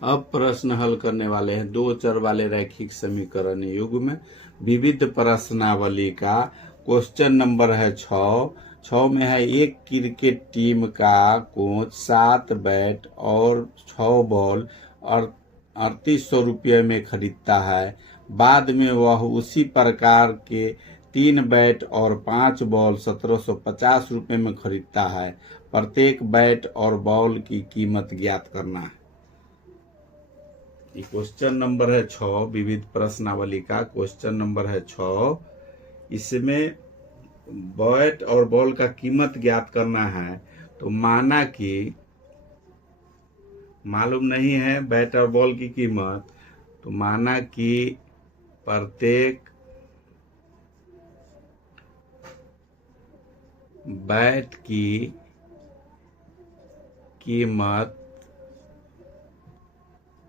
अब प्रश्न हल करने वाले हैं दो चर वाले रैखिक समीकरण युग्म विविध प्रश्नावली का। क्वेश्चन नंबर है 6 में है एक क्रिकेट टीम का कोच 7 बैट और 6 बॉल और 3800 रुपये में खरीदता है। बाद में वह उसी प्रकार के 3 बैट और 5 बॉल 1750 रुपये में खरीदता है। प्रत्येक बैट और बॉल की कीमत ज्ञात करना है। क्वेश्चन नंबर है 6 विविध प्रश्नावली का। क्वेश्चन नंबर है 6, इसमें बैट और बॉल का कीमत ज्ञात करना है। तो माना कि मालूम नहीं है बैट और बॉल की कीमत, तो माना कि प्रत्येक बैट की कीमत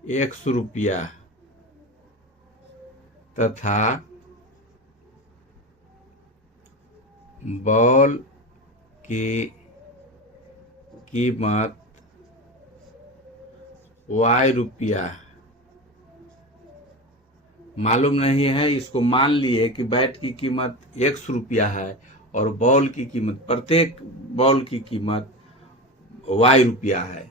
100 रुपया तथा बॉल की कीमत y रुपया। मालूम नहीं है, इसको मान लिए कि बैट की कीमत 100 रुपया है और बॉल की कीमत, प्रत्येक बॉल की कीमत y रुपया है।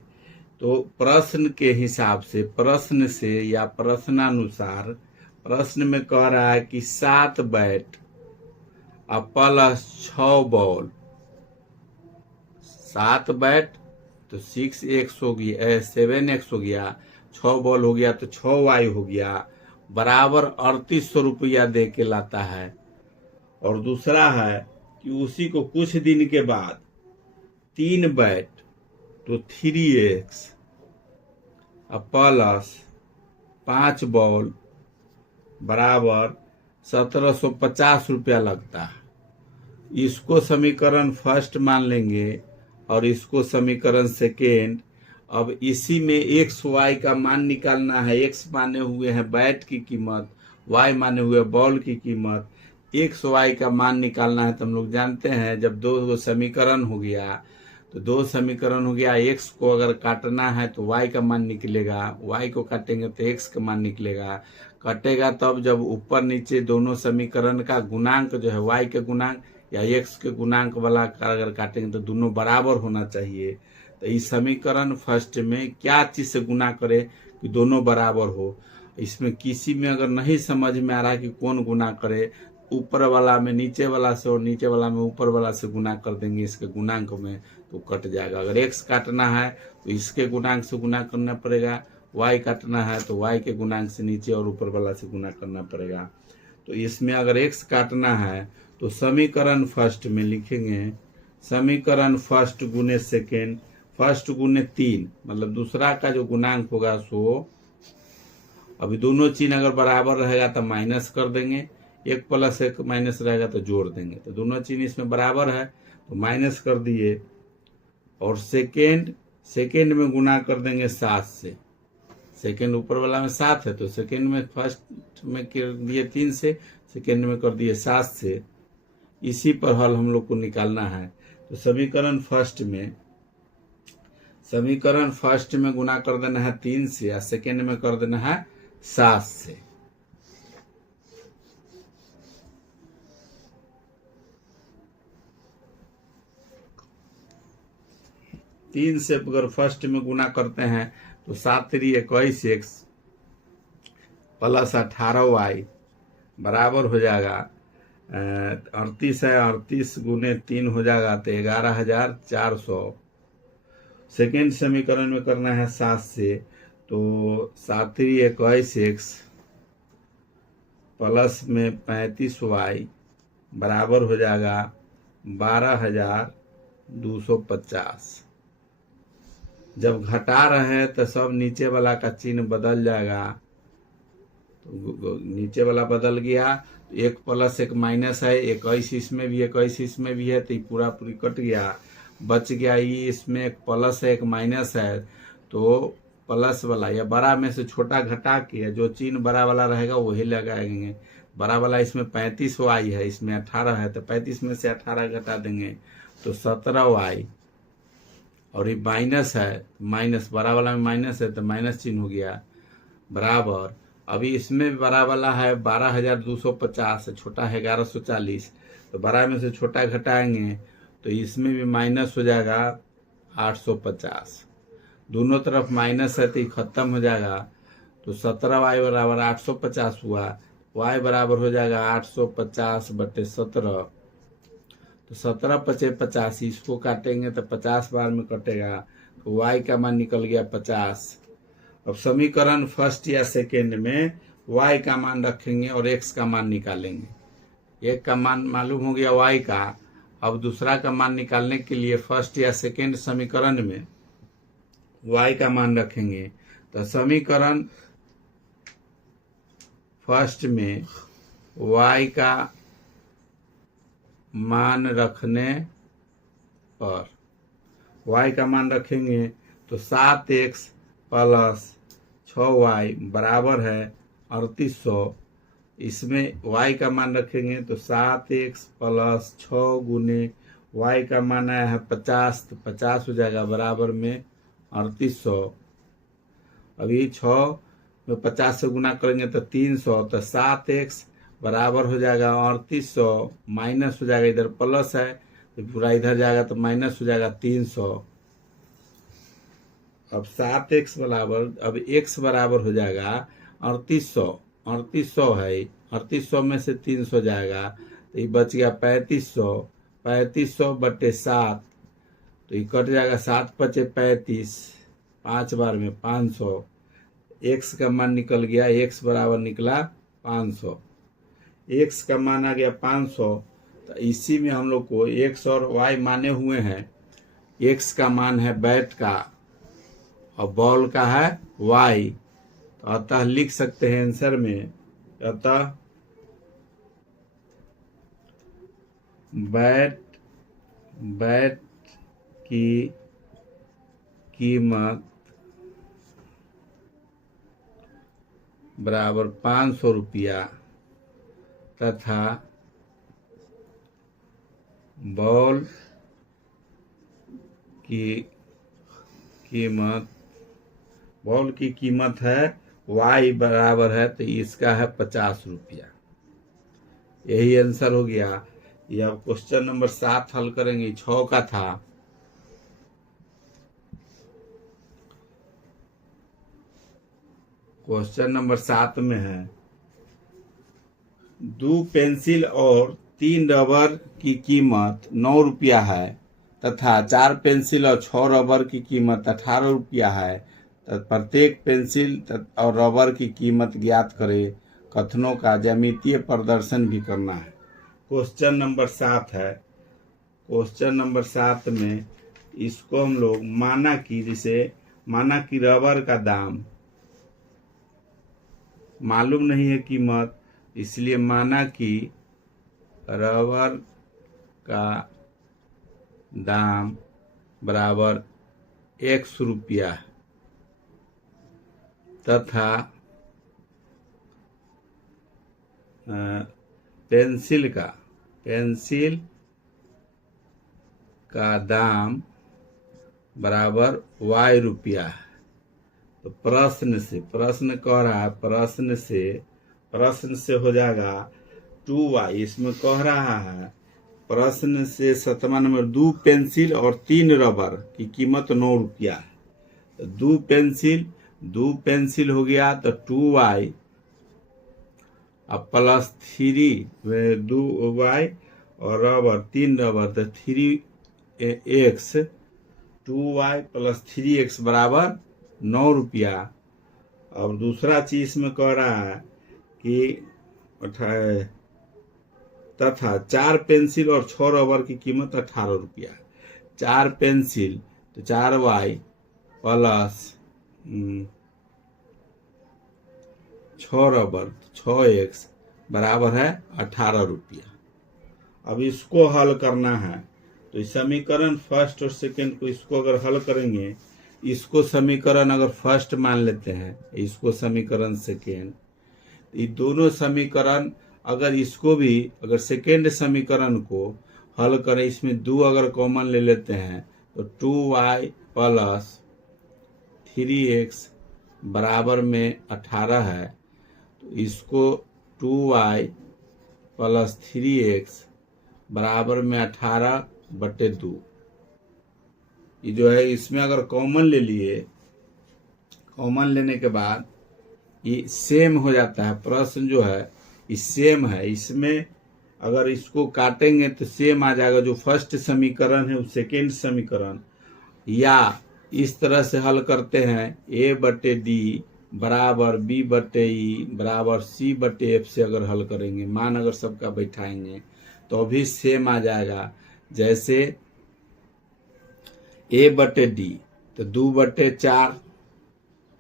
तो प्रश्न के हिसाब से, प्रश्न से या प्रश्नानुसार, प्रश्न में कह रहा है कि 7 बैट प्लस 6 बॉल, 7 बैट तो 6x हो गया, 7x हो गया, 6 बॉल हो गया तो 6y हो गया, बराबर 3800 रुपया दे के लाता है। और दूसरा है कि उसी को कुछ दिन के बाद 3 बैट तो 3x प्लस 5 बॉल बराबर 1750 रुपया लगता है। इसको समीकरण फर्स्ट मान लेंगे और इसको समीकरण सेकेंड। अब इसी में एक्स वाई का मान निकालना है। एक्स माने हुए हैं बैट की कीमत, वाई माने हुए बॉल की कीमत। एक्स वाई का मान निकालना है तो हम लोग जानते हैं जब दो समीकरण हो गया तो 2 समीकरण हो गया। एक्स को अगर काटना है तो वाई का मान निकलेगा, वाई को काटेंगे तो एक्स का मान निकलेगा। कटेगा तब जब ऊपर नीचे दोनों समीकरण का गुणांक जो है वाई के गुणांक या एक्स के गुणांक वाला का अगर काटेंगे तो दोनों बराबर होना चाहिए। तो इस समीकरण फर्स्ट में क्या चीज से गुना करे कि दोनों बराबर हो। इसमें किसी में अगर नहीं समझ में आ रहा है कि कौन गुना करे, ऊपर वाला में नीचे वाला से और नीचे वाला में ऊपर वाला से गुना कर देंगे इसके गुणांक में, तो कट जाएगा। अगर एक्स काटना है तो इसके गुणांक से गुना करना पड़ेगा, वाई काटना है तो वाई के गुणांक से नीचे और ऊपर वाला से गुना करना पड़ेगा। तो इसमें अगर एक्स काटना है तो समीकरण फर्स्ट में लिखेंगे, समीकरण फर्स्ट गुने सेकेंड, फर्स्ट गुने 3, मतलब दूसरा का जो गुणांक होगा सो, अभी दोनों चिन्ह अगर बराबर रहेगा तो माइनस कर देंगे, 1 + 1 माइनस रहेगा तो जोड़ देंगे। तो दोनों चिन्ह इसमें बराबर है तो माइनस कर दिए। और सेकेंड में गुना कर देंगे 7 से। सेकेंड ऊपर वाला में 7 है तो सेकेंड में फर्स्ट में कर दिए 3 से, सेकेंड में कर दिए 7 से। इसी पर हल हम लोग को निकालना है। तो समीकरण फर्स्ट में गुना कर देना है 3 से या सेकेंड में कर देना है 7 से। तीन से अगर फर्स्ट में गुना करते हैं तो 7 × 21x प्लस 18y बराबर हो जाएगा 38 है, 38 गुने 3 हो जाएगा तो 11,400। सेकेंड समीकरण में करना है 7 से, तो 7 × 21x प्लस में 35y बराबर हो जाएगा 12,250। जब घटा रहे हैं तो सब नीचे वाला का चिन्ह बदल जाएगा। तो नीचे वाला बदल गया तो 1 + 1 माइनस है, 21 इसमें भी 21 इसमें भी है तो पूरा पूरी कट गया। बच गया ये इसमें 1 + 1 माइनस है तो प्लस वाला या बड़ा में से छोटा घटा के जो चिन्ह बड़ा वाला रहेगा वही लगाएंगे। बड़ा वाला इसमें 35y है, इसमें 18 है तो 35 में से 18 घटा देंगे तो 17y और ये माइनस है, माइनस बड़ा वाला में माइनस है तो माइनस चिन्ह हो गया, बराबर। अभी इसमें बड़ा वाला है 12,250, छोटा है 1140, तो बड़ा में से छोटा घटाएंगे तो इसमें भी माइनस हो जाएगा 850। दोनों तरफ माइनस है तो ये खत्म हो जाएगा, तो 17y बराबर 850 हुआ। y बराबर हो जाएगा 850/17, तो 17 पचे 85, इसको काटेंगे तो 50 बार में कटेगा, तो y का मान निकल गया 50। अब समीकरण फर्स्ट या सेकेंड में y का मान रखेंगे और x का मान निकालेंगे। एक का मान मालूम हो गया y का, अब दूसरा का मान निकालने के लिए फर्स्ट या सेकेंड समीकरण में y का मान रखेंगे। तो समीकरण फर्स्ट में y का मान रखने पर y का मान रखेंगे तो 7x प्लस 6y बराबर है 3800। इसमें y का मान रखेंगे तो 7x प्लस 6 गुने y का मान आया है 50, तो 50 हो जाएगा बराबर में 3800। अभी 6 में 50 से गुना करेंगे तो 300, तो 7x बराबर हो जाएगा 3800, माइनस हो जाएगा, इधर प्लस है तो पूरा इधर जाएगा तो माइनस हो जाएगा 300। अब 7x बराबर, अब x बराबर हो जाएगा 3800, 3800 है, 3800 में से 300 जाएगा तो ये बच गया 3500, 3500/7, तो ये कट जाएगा 7 पचे 35, 5 बार में 500। x का मान निकल गया, x बराबर निकला 500, x का मान आ गया 500। तो इसी में हम लोग को x और y माने हुए हैं। x का मान है बैट का और बॉल का है y, तो अतः लिख सकते हैं आंसर में, अतः बैट की कीमत बराबर 500 रुपया तथा बॉल की कीमत है y बराबर है तो इसका है 50 रुपया। यही आंसर हो गया। ये अब क्वेश्चन नंबर 7 हल करेंगे, 6 का था। क्वेश्चन नंबर 7 में है 2 पेंसिल और 3 रबर की कीमत 9 रुपया है तथा 4 पेंसिल और 6 रबर की कीमत 18 रुपया है। प्रत्येक पेंसिल और रबर की कीमत ज्ञात करें। कथनों का ज्यामितीय प्रदर्शन भी करना है। क्वेश्चन नंबर 7 है। क्वेश्चन नंबर 7 में इसको हम लोग माना कि रबर का दाम मालूम नहीं है कीमत, इसलिए माना कि रबर का दाम बराबर 100 रुपया तथा पेंसिल का दाम बराबर y रुपया है। तो प्रश्न कह रहा है, प्रश्न से हो जाएगा 2y। इसमें कह रहा है प्रश्न से 7वां नंबर 2 पेंसिल और 3 रबर की कीमत 9 रुपया है। तो 2 पेंसिल हो गया तो 2y अब प्लस 3 2y और रबर 3 रबर तो 3x, 2y प्लस 3x बराबर 9 रुपया। अब दूसरा चीज में कह रहा है कि तथा 4 पेंसिल और 6 रबर की कीमत 18 रुपया। 4 पेंसिल तो 4y प्लस 6 रबर 6x बराबर है 18 रुपया। अब इसको हल करना है तो इस समीकरण फर्स्ट और सेकंड को इसको अगर हल करेंगे, इसको समीकरण अगर फर्स्ट मान लेते हैं, इसको समीकरण सेकेंड, ये दोनों समीकरण अगर इसको भी अगर सेकेंड समीकरण को हल करें, इसमें 2 अगर कॉमन ले लेते हैं तो 2y प्लस 3x बराबर में 18 है, तो इसको 2y प्लस 3x बराबर में 18/2। ये जो है इसमें अगर कॉमन ले लिए, कॉमन लेने के बाद ये सेम हो जाता है। प्रश्न जो है ये सेम है, इसमें अगर इसको काटेंगे तो सेम आ जाएगा। जो फर्स्ट समीकरण है वो सेकेंड समीकरण, या इस तरह से हल करते हैं a/d बराबर b/e बराबर c/f से अगर हल करेंगे, मान अगर सबका बैठाएंगे तो अभी सेम आ जाएगा। जैसे a/d तो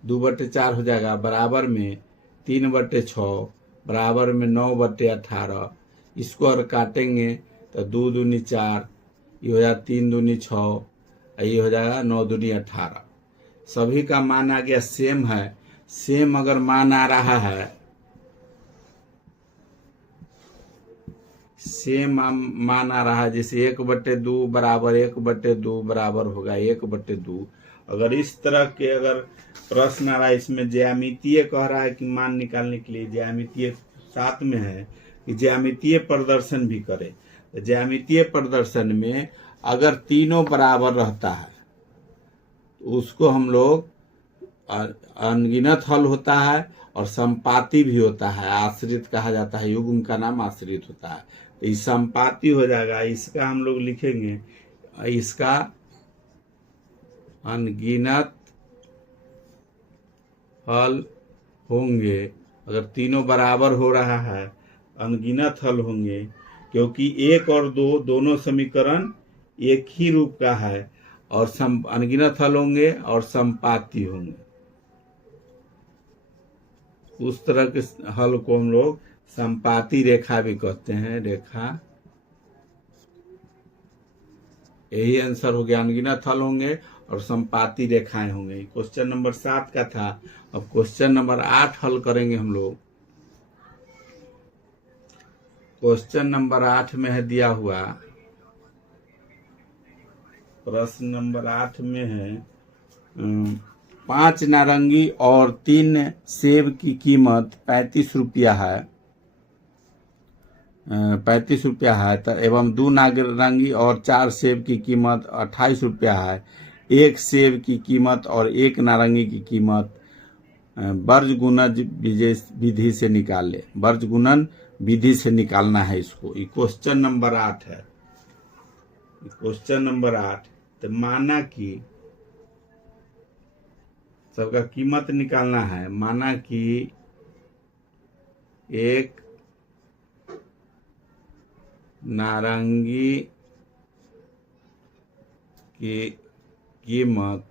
2/4 हो जाएगा, बराबर में 3/6 बराबर में 9/18। इसको अगर काटेंगे तो 2 दूनी 4, ये हो जाएगा 3 दूनी 6, ये हो जाएगा 9 दूनी 18। सभी का मान आ गया सेम है। सेम अगर मान आ रहा है, सेम मान आ रहा है, जैसे 1/2 बराबर 1/2 बराबर होगा 1/2। अगर इस तरह के अगर प्रश्न आ रहा है, इसमें ज्यामितीय कह रहा है कि मान निकालने के लिए ज्यामितीय साथ में है कि ज्यामितीय प्रदर्शन भी करे। तो ज्यामितीय प्रदर्शन में अगर तीनों बराबर रहता है तो उसको हम लोग अनगिनत हल होता है और संपाती भी होता है, आश्रित कहा जाता है, युग्म का नाम आश्रित होता है। तो ये संपाती हो जाएगा, इसका हम लोग लिखेंगे, इसका अनगिनत हल होंगे। अगर तीनों बराबर हो रहा है अनगिनत हल होंगे, क्योंकि 1 और 2 दोनों समीकरण एक ही रूप का है, और अनगिनत हल होंगे और संपाती होंगे। उस तरह के हल को हम लोग संपाती रेखा भी कहते हैं, रेखा। यही आंसर हो गया, अनगिनत हल होंगे और संपाती रेखाएं होंगे। क्वेश्चन नंबर 7 का था। अब क्वेश्चन नंबर 8 हल करेंगे हम लोग। क्वेश्चन नंबर 8 में है दिया हुआ, प्रश्न नंबर 8 में है 5 नारंगी और 3 सेब की कीमत 35 रुपया है, 35 रुपया है, एवं 2 नारंगी और 4 सेब की कीमत 28 रुपया है। एक सेब की कीमत और एक नारंगी की कीमत वर्ज गुणन विधि से निकाले। वर्ज गुणन विधि से निकालना है इसको। ये क्वेश्चन नंबर 8 है। क्वेश्चन नंबर 8, तो माना कि सबका कीमत निकालना है। माना कि एक नारंगी की कीमत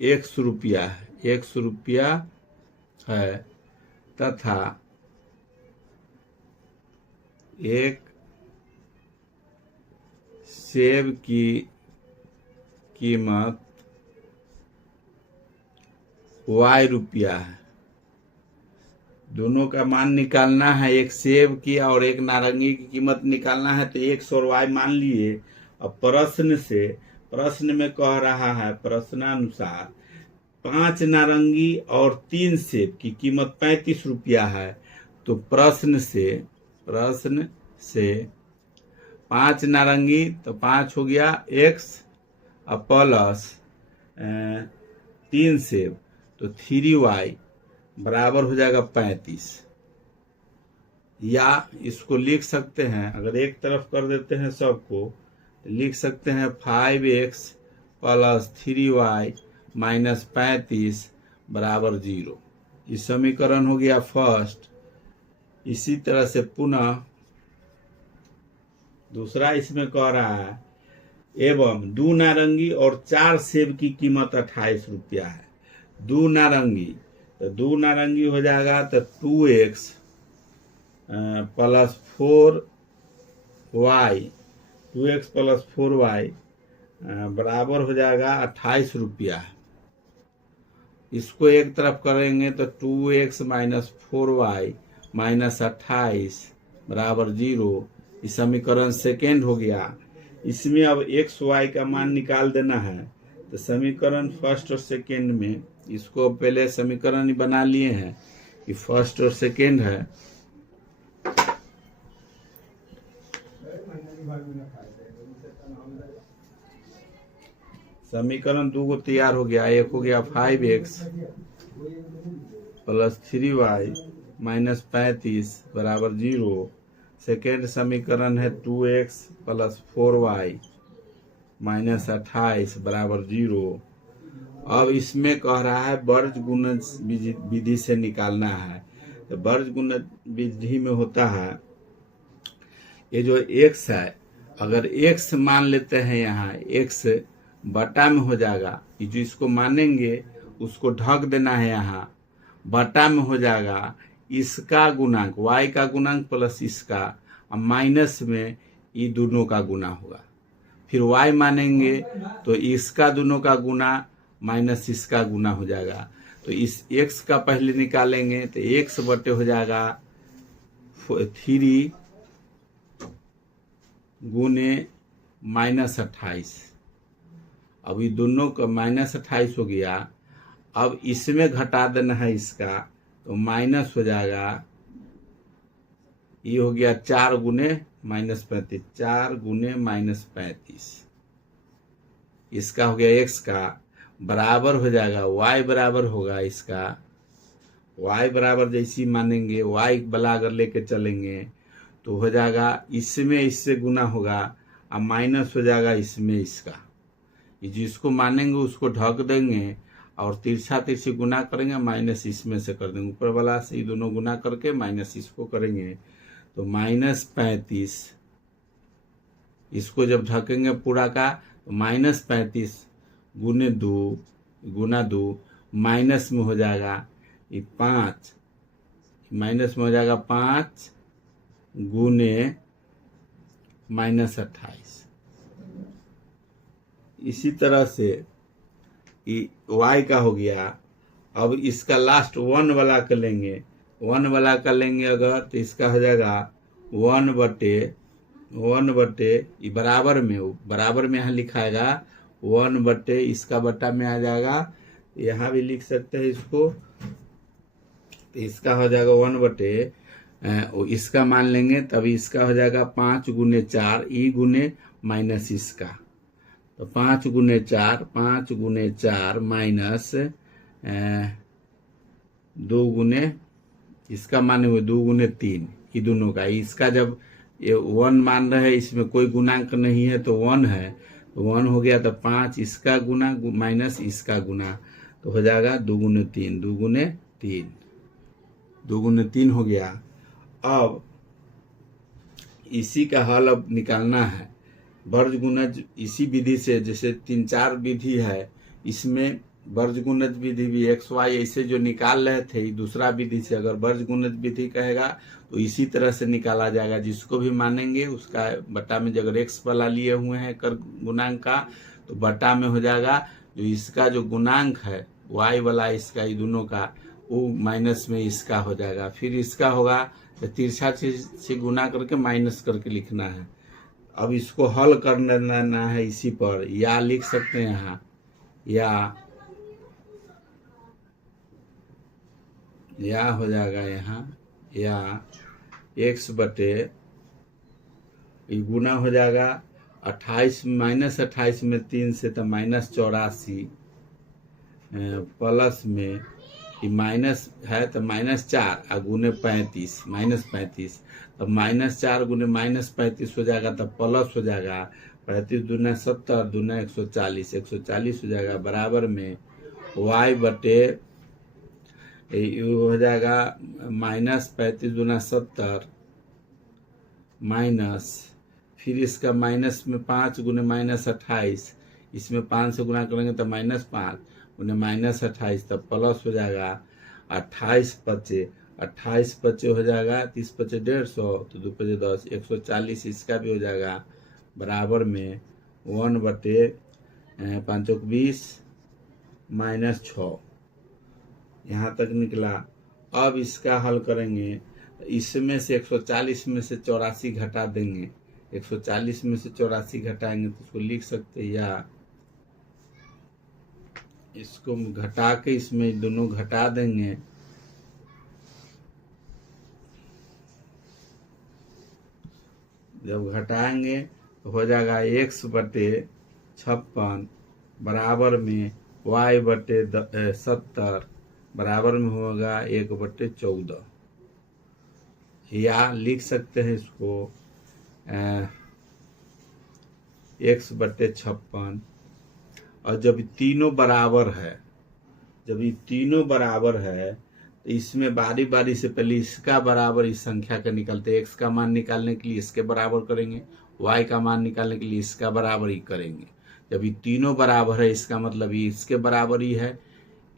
100 रुपया है, 100 रुपया है, तथा एक सेब की कीमत y रुपया है। दोनों का मान निकालना है, एक सेब की और एक नारंगी की कीमत निकालना है। तो 100 और y मान लिए। अब प्रश्न में कह रहा है, प्रश्नानुसार 5 नारंगी और 3 सेब की कीमत 35 रुपया है। तो प्रश्न से 5 नारंगी तो 5 हो गया x, अब प्लस 3 सेब तो 3y बराबर हो जाएगा 35। या इसको लिख सकते हैं, अगर एक तरफ कर देते हैं सबको, तो लिख सकते हैं 5x प्लस 3y माइनस 35 बराबर 0। ये समीकरण हो गया फर्स्ट। इसी तरह से पुनः दूसरा इसमें कह रहा है, एवं 2 नारंगी और 4 सेब की कीमत 28 रुपया है। 2 नारंगी तो 2 नारंगी हो जाएगा तो 2x plus 4y, 2x plus 4y बराबर हो जाएगा 28 रुपया। इसको एक तरफ करेंगे तो 2x माइनस 4y माइनस 28 बराबर 0। इस समीकरण सेकेंड हो गया। इसमें अब एक्स वाई का मान निकाल देना है। तो समीकरण फर्स्ट और सेकेंड में इसको पहले समीकरण ही बना लिए हैं कि फर्स्ट और सेकेंड है। समीकरण 2 को तैयार हो गया। एक हो गया 5x प्लस 3y माइनस 35 बराबर 0। सेकेंड समीकरण है 2x प्लस 4y माइनस 28 बराबर 0। अब इसमें कह रहा है वर्ज गुणज विधि से निकालना है। तो वर्ज गुणज विधि में होता है ये जो x है, अगर x मान लेते हैं यहाँ x बटा में हो जाएगा, ये जो इसको मानेंगे उसको ढक देना है, यहाँ बटा में हो जाएगा इसका गुणांक y का गुणांक प्लस इसका, और माइनस में ये दोनों का गुना होगा। फिर y मानेंगे तो इसका दोनों का गुना माइनस इसका गुना हो जाएगा। तो इस x का पहले निकालेंगे तो x बटे हो जाएगा 3 गुने माइनस 28। अब ये दोनों का माइनस 28 हो गया। अब इसमें घटा देना है इसका, तो माइनस हो जाएगा, ये हो गया 4 गुने माइनस 35, 4 गुने माइनस 35। इसका हो गया x का, बराबर हो जाएगा y बराबर होगा इसका, y बराबर जैसी मानेंगे y वाला अगर लेके चलेंगे तो हो जाएगा इसमें इससे गुना होगा और माइनस हो जाएगा इसमें इसका। ये जिसको मानेंगे उसको ढक देंगे और तिरछा तिरछी गुना करेंगे, माइनस इसमें से कर देंगे, ऊपर वाला से ये दोनों गुना करके माइनस इसको करेंगे तो माइनस 35। इसको जब ढकेंगे पूरा का तो माइनस 35 गुने 2 गुना 2 माइनस में हो जाएगा ये 5, माइनस में हो जाएगा 5 गुने माइनस 28। इसी तरह से y का हो गया। अब इसका लास्ट 1 वाला कर लेंगे, 1 वाला कर लेंगे अगर तो इसका हो जाएगा 1 बटे ये बराबर में यहाँ लिखाएगा 1 बटे इसका बटा में आ जाएगा, यहाँ भी लिख सकते हैं इसको। तो इसका हो जाएगा 1 बटे इसका मान लेंगे तब इसका हो जाएगा 5 गुने 4 ई गुने माइनस इसका, तो 5 गुने 4 माइनस 2 गुने इसका माने हुए 2 गुने 3, ये दोनों का। इसका जब ये 1 मान रहे हैं इसमें कोई गुणांक नहीं है तो 1 है, तो 1 हो गया तो 5 इसका गुना माइनस इसका गुना, तो हो जाएगा 2 गुने 3 2 गुने 3 हो गया। अब इसी का हल अब निकालना है वर्ज गुणज इसी विधि से। जैसे 3-4 विधि है, इसमें वर्ज गुणज विधि भी एक्स वाई ऐसे जो निकाल रहे थे दूसरा विधि से, अगर वर्ज गुणज विधि कहेगा तो इसी तरह से निकाला जाएगा। जिसको भी मानेंगे उसका बटा में अगर एक्स वाला लिए हुए हैं कर गुणांक का तो बटा में हो जाएगा जो इसका जो गुणांक है वाई वाला इसका ये दोनों का, वो माइनस में इसका हो जाएगा। फिर इसका होगा तो तिरछा से गुना करके माइनस करके लिखना है। अब इसको हल करना है इसी पर, या लिख सकते हैं यहाँ, या हो जाएगा यहाँ, या x बटे गुना हो जाएगा 28 माइनस 28 में 3 से तो माइनस 84 प्लस में माइनस है तो माइनस 4 और गुने 35 माइनस 35, तो माइनस 4 गुने माइनस 35 हो जाएगा तो प्लस हो जाएगा 35 दूना 70 दूना 140 हो जाएगा बराबर में y बटे हो जाएगा माइनस 35 दूना 70 माइनस, फिर इसका माइनस में 5 गुने माइनस 28, इसमें 5 से गुना करेंगे तो माइनस 5 उन्हें माइनस 28 तब प्लस हो जाएगा 28 पचे हो जाएगा 30 पचे 150 तो 2 पचे 10 140, इसका भी हो जाएगा बराबर में 1 बटे 5 20 माइनस 6। यहाँ तक निकला। अब इसका हल करेंगे, इसमें से 140 में से 84 घटा देंगे, 140 में से 84 घटाएंगे तो इसको लिख सकते हैं, या इसको घटा के इसमें दोनों घटा देंगे, जब घटाएंगे तो हो जाएगा x बटे 56 बराबर में y बटे 70 बराबर में होगा 1 बटे 14, या लिख सकते हैं इसको x बटे 56। और जब तीनों बराबर है, जब ये तीनों बराबर है तो इसमें बारी बारी से पहले इसका बराबर इस संख्या का निकालते हैं। x का मान निकालने के लिए इसके बराबर करेंगे, y का मान निकालने के लिए इसका बराबर ही करेंगे। जब ये तीनों बराबर है इसका मतलब ये इसके बराबर ही है।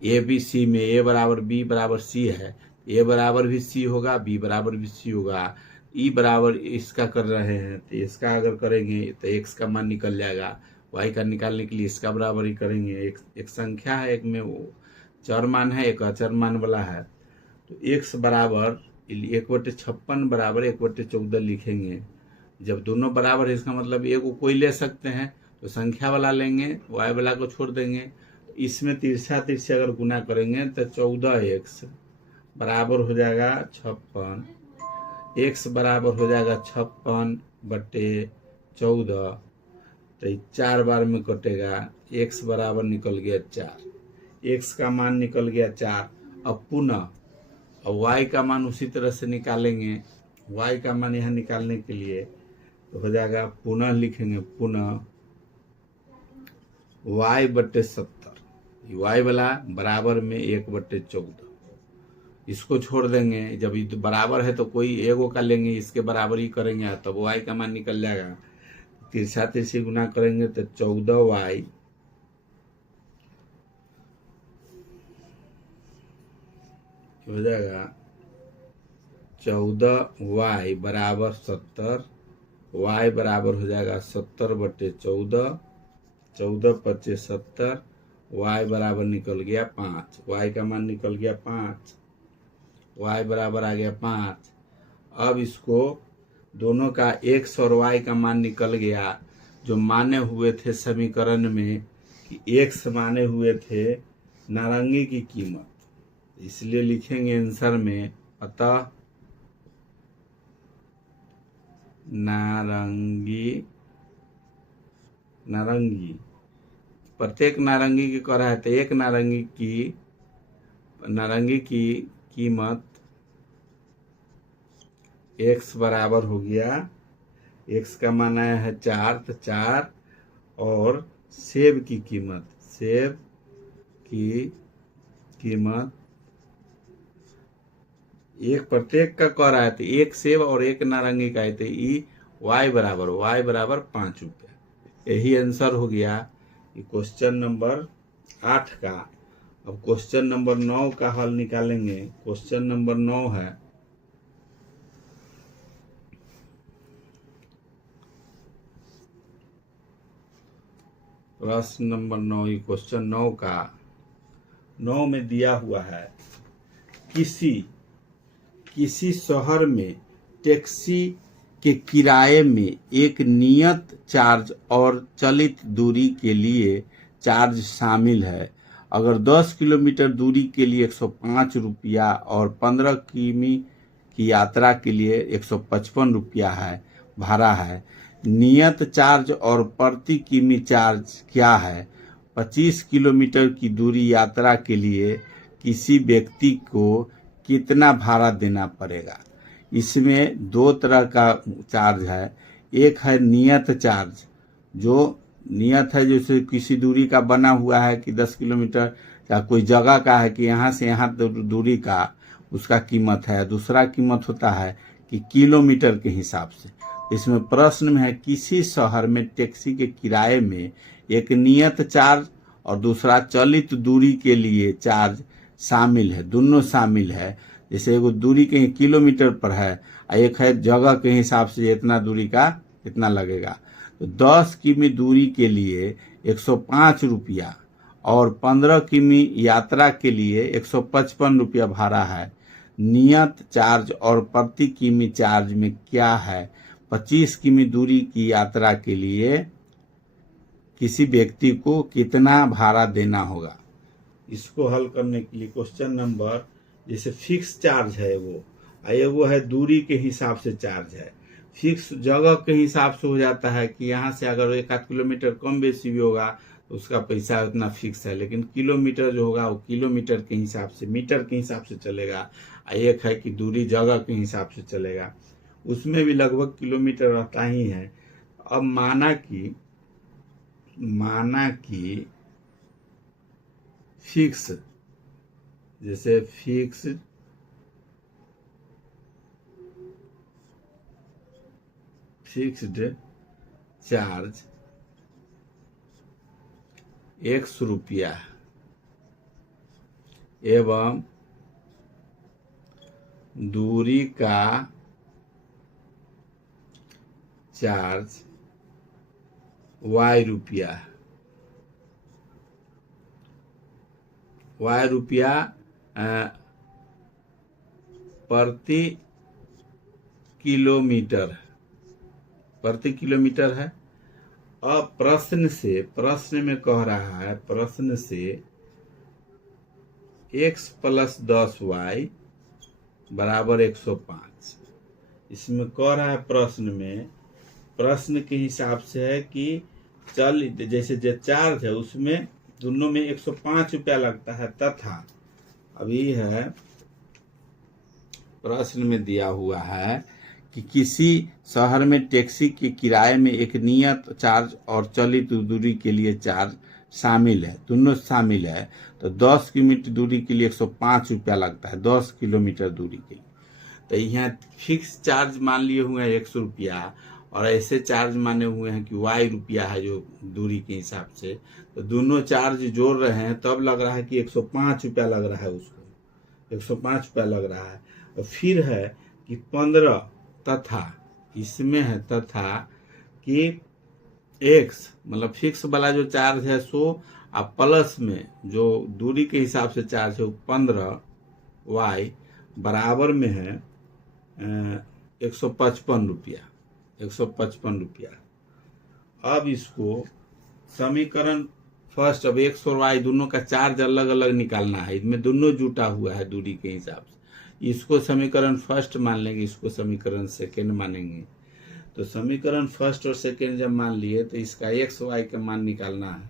ए बी सी में a बराबर b बराबर c है, a बराबर भी c होगा, b बराबर भी c होगा। ई बराबर इसका कर रहे हैं तो इसका अगर करेंगे तो x का मान निकल जाएगा, y का निकालने के लिए इसका बराबर ही करेंगे। एक संख्या है, एक में वो चर मान है, एक अचर मान वाला है। तो x बराबर 1/56 बराबर 1/14 लिखेंगे। जब दोनों बराबर है इसका मतलब ए को कोई ले सकते हैं तो संख्या वाला लेंगे, y वाला को छोड़ देंगे। इसमें तिरछा तिरछा अगर गुना करेंगे तो 14x बराबर हो जाएगा 56, x बराबर हो जाएगा 56/14, तो 4 बार में कटेगा, x बराबर निकल गया 4, x का मान निकल गया 4। अब पुनः अब y का मान उसी तरह से निकालेंगे, y का मान यहाँ निकालने के लिए तो हो जाएगा, पुनः लिखेंगे, पुनः y बटे 70, y वाला बराबर में 1/14, इसको छोड़ देंगे। जब ये बराबर है तो कोई एगो का लेंगे, इसके बराबर ही करेंगे तब तो y का मान निकल जाएगा। तिरछा तिरछी गुना करेंगे तो 14y हो जाएगा, 14y बराबर 70, y बराबर हो जाएगा 70/14, 14×5 = 70, y बराबर निकल गया 5, y का मान निकल गया 5, y बराबर आ गया 5। अब इसको दोनों का x और y का मान निकल गया, जो माने हुए थे समीकरण में कि x माने हुए थे नारंगी की कीमत, इसलिए लिखेंगे आंसर में, अतः नारंगी प्रत्येक नारंगी की कह रहा है तो एक नारंगी की कीमत x बराबर हो गया, x का मान आया है 4 तो 4, और सेब की कीमत एक प्रत्येक का कह रहा है तो एक सेब और एक नारंगी का है तो y बराबर 5 रुपये। यही आंसर हो गया क्वेश्चन नंबर 8 का। अब क्वेश्चन नंबर 9 का हल निकालेंगे। क्वेश्चन नंबर 9 है, प्रश्न नंबर 9, क्वेश्चन 9 का 9 में दिया हुआ है, किसी शहर में टैक्सी के किराए में एक नियत चार्ज और चलित दूरी के लिए चार्ज शामिल है। अगर 10 किलोमीटर दूरी के लिए 105 रुपया और 15 किमी की यात्रा के लिए 155 रुपया है भाड़ा है, नियत चार्ज और प्रति किमी चार्ज क्या है? 25 किलोमीटर की दूरी यात्रा के लिए किसी व्यक्ति को कितना भाड़ा देना पड़ेगा? इसमें दो तरह का चार्ज है। एक है नियत चार्ज, जो नियत है जैसे किसी दूरी का बना हुआ है कि 10 किलोमीटर या कोई जगह का है कि यहाँ से यहाँ दूरी का उसका कीमत है। दूसरा कीमत होता है कि किलोमीटर के हिसाब से। इसमें प्रश्न में है किसी शहर में टैक्सी के किराए में एक नियत चार्ज और दूसरा चलित दूरी के लिए चार्ज शामिल है, दोनों शामिल है। जैसे एगो दूरी के किलोमीटर पर है और एक है जगह के हिसाब से इतना दूरी का इतना लगेगा। तो 10 किमी दूरी के लिए 105 रुपया और 15 किमी यात्रा के लिए 155 रुपया भाड़ा है। नियत चार्ज और प्रति किमी चार्ज में क्या है? 25 किमी दूरी की यात्रा के लिए किसी व्यक्ति को कितना भाड़ा देना होगा। इसको हल करने के लिए क्वेश्चन नंबर, जैसे फिक्स चार्ज है वो है दूरी के हिसाब से चार्ज है, फिक्स जगह के हिसाब से हो जाता है कि यहाँ से अगर 1-8 किलोमीटर कम बेसी भी होगा तो उसका पैसा उतना फिक्स है, लेकिन किलोमीटर जो होगा वो किलोमीटर के हिसाब से, मीटर के हिसाब से चलेगा। एक है कि दूरी जगह के हिसाब से चलेगा, उसमें भी लगभग किलोमीटर रहता ही है। अब माना कि फिक्स, जैसे फिक्स्ड चार्ज 100 रुपया एवं दूरी का चार्ज y रुपया प्रति किलोमीटर है। अब प्रश्न में कह रहा है, प्रश्न से x + 10y बराबर 105। इसमें कह रहा है प्रश्न के हिसाब से है कि जैसे जो चार्ज है उसमें दोनों में 105 रुपया लगता है, तथा अभी है प्रश्न में दिया हुआ है कि किसी शहर में टैक्सी के किराए में एक नियत चार्ज और चलित दूरी के लिए चार्ज शामिल है, दोनों शामिल है, तो 10 किलोमीटर दूरी के लिए 105 रुपया लगता है, 10 किलोमीटर दूरी के लिए। तो यहाँ फिक्स चार्ज मान लिए हुए हैं 100 रुपया, और ऐसे चार्ज माने हुए हैं कि y रुपया है जो दूरी के हिसाब से, तो दोनों चार्ज जोड़ रहे हैं तब लग रहा है कि 105 रुपया लग रहा है, उसको 105 रुपया लग रहा है। और फिर है कि 15 तथा, इसमें है तथा कि x मतलब फिक्स वाला जो चार्ज है 100 और प्लस में जो दूरी के हिसाब से चार्ज है 15y बराबर में है 155 रुपया। अब इसको समीकरण फर्स्ट, अब x और y दोनों का चार्ज अलग अलग निकालना है, इसमें दोनों जुटा हुआ है दूरी के हिसाब से। इसको समीकरण फर्स्ट मान लेंगे, इसको समीकरण सेकेंड मानेंगे। तो समीकरण फर्स्ट और सेकेंड जब मान लिए तो इसका x y का मान निकालना है।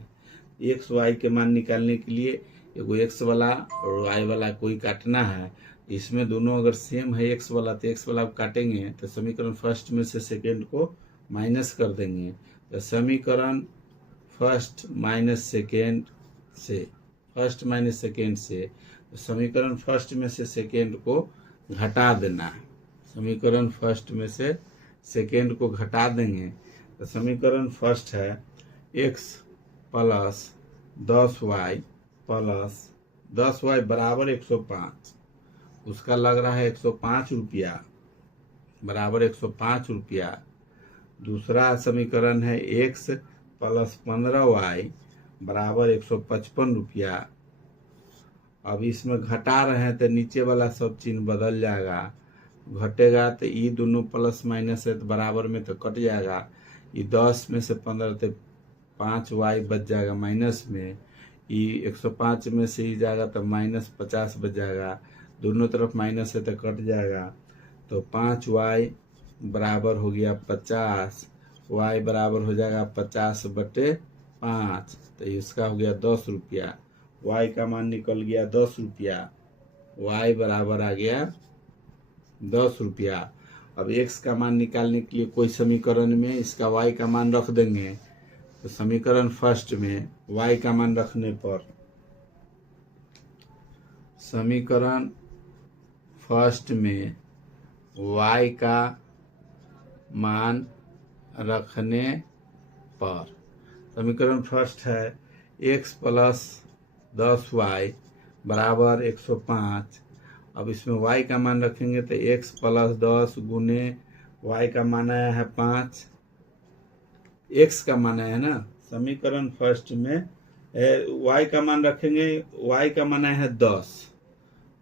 x y के मान निकालने के लिए एगो x वाला और y वाला कोई काटना है, इसमें दोनों अगर सेम है x वाला तो x वाला काटेंगे, तो समीकरण फर्स्ट में से सेकेंड को माइनस कर देंगे। तो समीकरण फर्स्ट माइनस सेकेंड से समीकरण फर्स्ट में से सेकेंड को घटा देना है। समीकरण फर्स्ट में से सेकेंड को घटा देंगे तो समीकरण फर्स्ट है x + 10y बराबर 105, उसका लग रहा है 105 रुपया, बराबर 105 रुपया। दूसरा समीकरण है x + 15y बराबर 155 रुपया। अब इसमें घटा रहे हैं तो नीचे वाला सब चिन्ह बदल जाएगा, घटेगा तो ये दोनों प्लस माइनस है तो बराबर में तो कट जाएगा, ये 10 में से 15 तो 5y बच जाएगा माइनस में, ये 105 में से ही जाएगा तो -50 बच जाएगा, दोनों तरफ माइनस है तो कट जाएगा। तो 5y बराबर हो गया 50, y बराबर हो जाएगा 50/5, तो इसका हो गया 10 रुपया। y का मान निकल गया 10 रुपया, y बराबर आ गया 10 रुपया। अब x का मान निकालने के लिए कोई समीकरण में इसका y का मान रख देंगे, तो समीकरण फर्स्ट में y का मान रखने पर, समीकरण फर्स्ट में y का मान रखने पर, समीकरण फर्स्ट है x + 10y बराबर 105। अब इसमें y का मान रखेंगे तो x + 10 गुने y का मान आया है 5, x का मान आया है ना। समीकरण फर्स्ट में y का मान रखेंगे, y का मान आया है 10,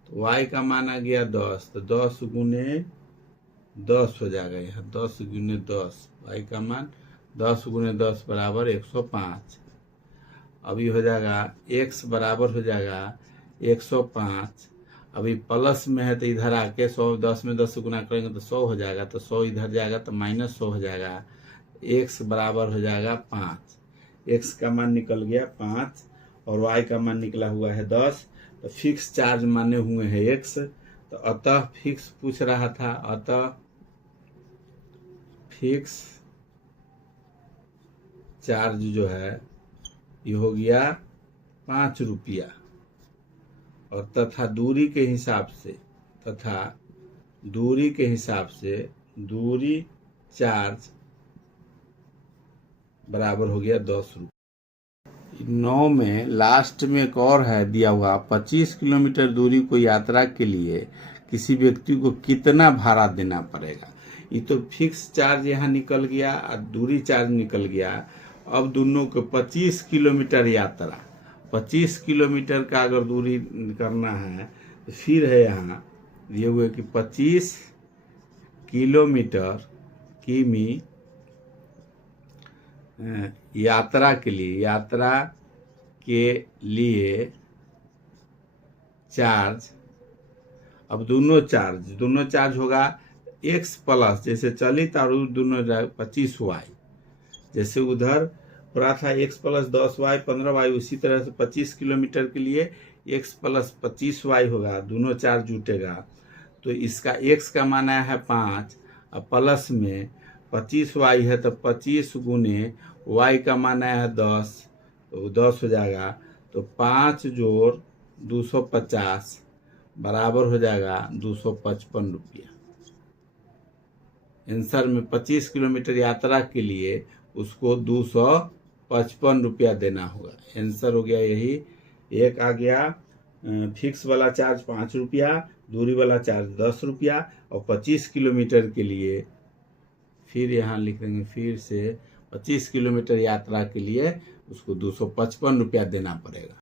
तो y का मान आ गया 10, तो 10 गुने 10 हो जाएगा। यहाँ 10 गुने 10, y का मान 10 गुने 10 बराबर 105। अभी हो जाएगा x बराबर हो जाएगा 105। अभी प्लस में है तो इधर आके 100, 10 में 10 से गुना करेंगे तो 100 हो जाएगा, तो 100 इधर जाएगा तो -100 हो जाएगा। x बराबर हो जाएगा 5। x का मान निकल गया 5 और y का मान निकला हुआ है 10। तो फिक्स चार्ज माने हुए हैं x, तो अतः फिक्स पूछ रहा था, अतः फिक्स चार्ज जो है ये हो गया 5 रुपया। और तथा दूरी के हिसाब से दूरी चार्ज बराबर हो गया 10 रुपये। 9 में लास्ट में एक और है दिया हुआ, 25 किलोमीटर दूरी को यात्रा के लिए किसी व्यक्ति को कितना भाड़ा देना पड़ेगा। ये तो फिक्स चार्ज यहाँ निकल गया और दूरी चार्ज निकल गया। अब दोनों को 25 किलोमीटर यात्रा, 25 किलोमीटर का अगर दूरी करना है तो फिर है यहाँ दिए हुए कि 25 किलोमीटर किमी यात्रा के लिए चार्ज। अब दोनों चार्ज होगा x प्लस, जैसे चलित और दोनों 25y, जैसे उधर हो रहा था x प्लस 10y 15y, उसी तरह से 25 किलोमीटर के लिए x प्लस 25y होगा, दोनों चार्ज जुटेगा। तो इसका x का मान आया है 5 और प्लस में 25y है तो 25 गुने y का मान आया है 10, तो 10 हो जाएगा। तो 5 जोड़ 250 बराबर हो जाएगा 255 रुपया। आंसर में 25 किलोमीटर यात्रा के लिए उसको 255 रुपया देना होगा। आंसर हो गया यही। एक आ गया फिक्स वाला चार्ज 5 रुपया, दूरी वाला चार्ज 10 रुपया, और 25 किलोमीटर के लिए फिर यहाँ लिख देंगे, फिर से 25 किलोमीटर यात्रा के लिए उसको 255 रुपया देना पड़ेगा।